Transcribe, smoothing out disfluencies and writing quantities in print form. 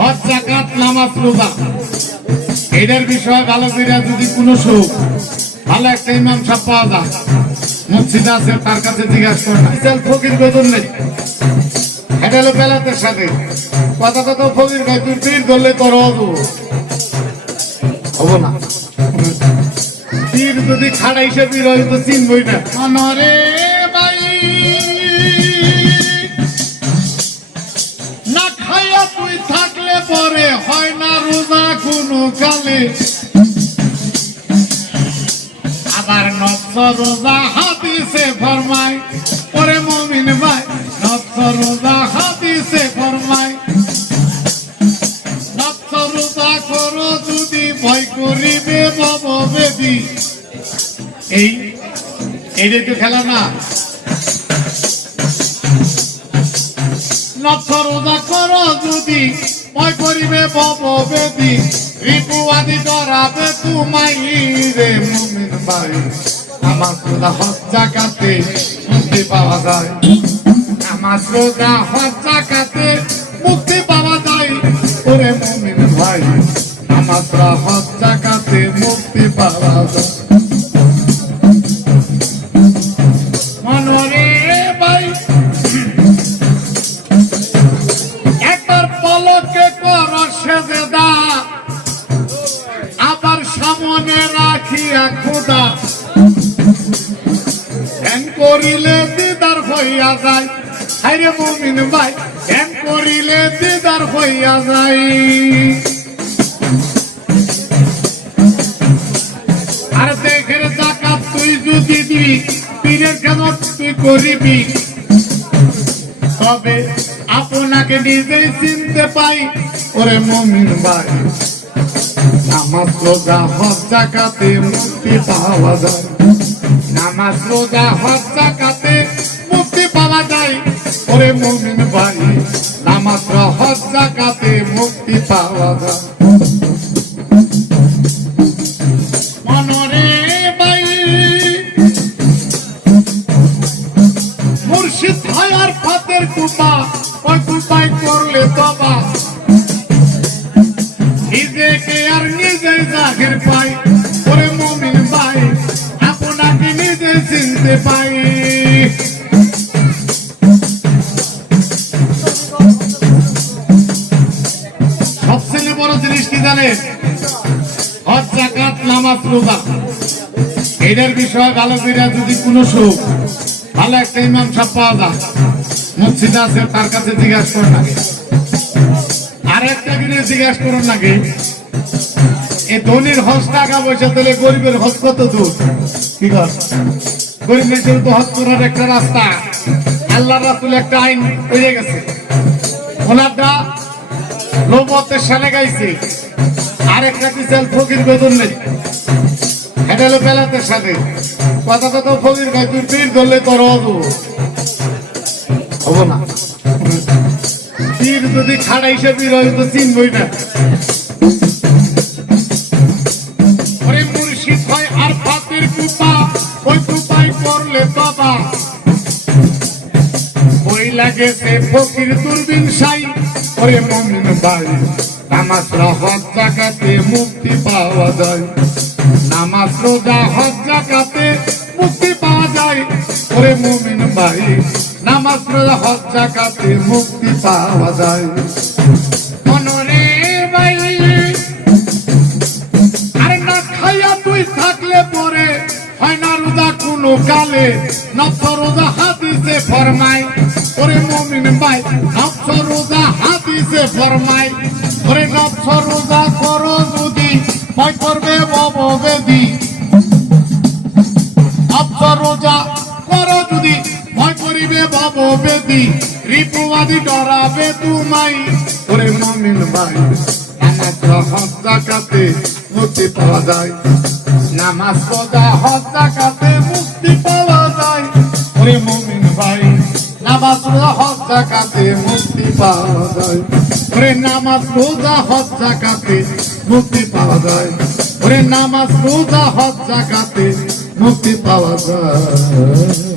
হজ যাকাত নামাজ রোজা এদের বিষয়ে ভালো করে যদি কোনো সুখ ভালো একটা ইমাম সাহেব পাওয়া যায়, মসজিদ আছে, তার কাছে জিজ্ঞাসা করেন ফকির বেতন নেই। এটা হলো বেলাতের সাথে কথা কথা ফকির ভাই তুই পীর ধরলে তোর হবো না। পীর যদি খাড়া হিসেবে রয় তো চিনবই না। মনরে ভাই না খাইয়া তুই থাকলে পরে হয় না রোজা কোনো কালে, আবার নফস রোজা হাদিসে ফরমায় ওরে মুমিন ভাই, নফস রোজা হাদিসে ফরমায় নফস রোজা করো যদি ভয় করিবে ভববেদী। এইটা তো খেলা না। নফস রোজা করো যদি ভয় করিবে ভববেদী, রিপু আদি ডরাবে তোমায় রে মুমিন ভাই। নামাজ রোজা হজ যাকাতে মুক্তি পাওয়া যায়, নামাজ রোজা হজ যাকাতে মুক্তি পাওয়া যায় ওরে মুমিন ভাই, নামাজ রোজা হজ যাকাতে মুক্তি পাওয়া যায়। মনরে ভাই একবার পলকে কর সেজদা, আবার সামনে রাখিয়া খোদা, ধ্যান করিলে দিদার হইয়া যায়। আরে মুমিন ভাই ধ্যান করিলে দিদার হইয়া যায়। আর দেখের যাকাত তুই যদি দিবি, পীরের খেদমত তুই করিবি, তবে আপনাকে নিজেই চিনতে পাই ওরে মুমিন ভাই। নামাজ রোজা হজ যাকাতে মুক্তি পাওয়া যায়, নামাজ রোজা হজ যাকাতে মুক্তি পাওয়া যায় ওরে মুমিন ভাই, নামাজ রোজা হজ যাকাতে মুক্তি পাওয়া যায়। মনরে ভাই মুর্শিদ ভাইয়ার ফাতের কুপা, ওই কুপায় করলে তবা, নিজেকে আর নিজে জাহির পাই ওরে মুমিন ভাই, আপনাকে নিজে চিনতে পাই। সবচেয়ে বড় জিনিস কি জানেন? হজ যাকাত নামাজ রোজা এদের বিষয়ে ভালো করে যদি কোনো সুখ ভালো একটা ইমাম সাহেব পাওয়া যায়, মসজিদ আছে, তার কাছে জিজ্ঞাসা করেন আগে। আর একটা জিনিস জিজ্ঞাসা করুন নাকি, এই ধনির হজ টাকা পয়সা দিলে গরিবের হজ কত দূর? কি কর গরিব মানুষের তো হজ করার একটা রাস্তা, আল্লাহ রাসূল একটা আইন হয়ে গেছে। ওনারটা নবুয়তের সালে গাইছে, আর একটা দিয়েছেন ফকির বেতন নেই। এটা হলো বেলাতের সাথে কথা কথা ফকির ভাই তুই পীর ধরলে তোর হবো না। পীর যদি খাড়া হিসেবে রয় তো চিনবই না। ওরে মুর্শিদ হয় আর ফাতের কুপা, ওই কুপায় করলে তবা, ওই লাগেছে ফকির দূরবীন সাই ওরে মুমিন ভাই, নামাজ রোজা হজ যাকাতে মুক্তি পাওয়া যায়, নামাজ রোজা হজ যাকাতে মুক্তি পাওয়া যায় ওরে মুমিন ভাই, নামাজ রোজা হজ যাকাতে মুক্তি পাওয়া যায়। মনরে ভাই আর না খাইয়া তুই থাকলে পরে হয় না রোজা কোনো কালে, নফস রোজা হাদিসে ফরমায় ওরে মুমিন ভাই, নফস রোজা হাদিসে ফরমায় ওরে নফস রোজা করো যদি ভয় করবে ভববেদী, নফস রোজা করো যদি ভয় করিবে ভববেদী, রিপু আদি ডরাবে তোমায় ওরে মুমিন ভাই, নামাজ রোজা হজ যাকাতে মুক্তি পাওয়া যায়, নামাজ রোজা হজ যাকাতে মুক্তি পাওয়া যায় ওরে মুমিন ভাই, নামাজ রোজা হজ যাকাতে মুক্তি পাওয়া যায় ওরে, নামাজ রোজা হজ যাকাতে মুক্তি পাওয়া যায় ওরে, নামাজ রোজা হজ যাকাতে মুক্তি পাওয়া যায়।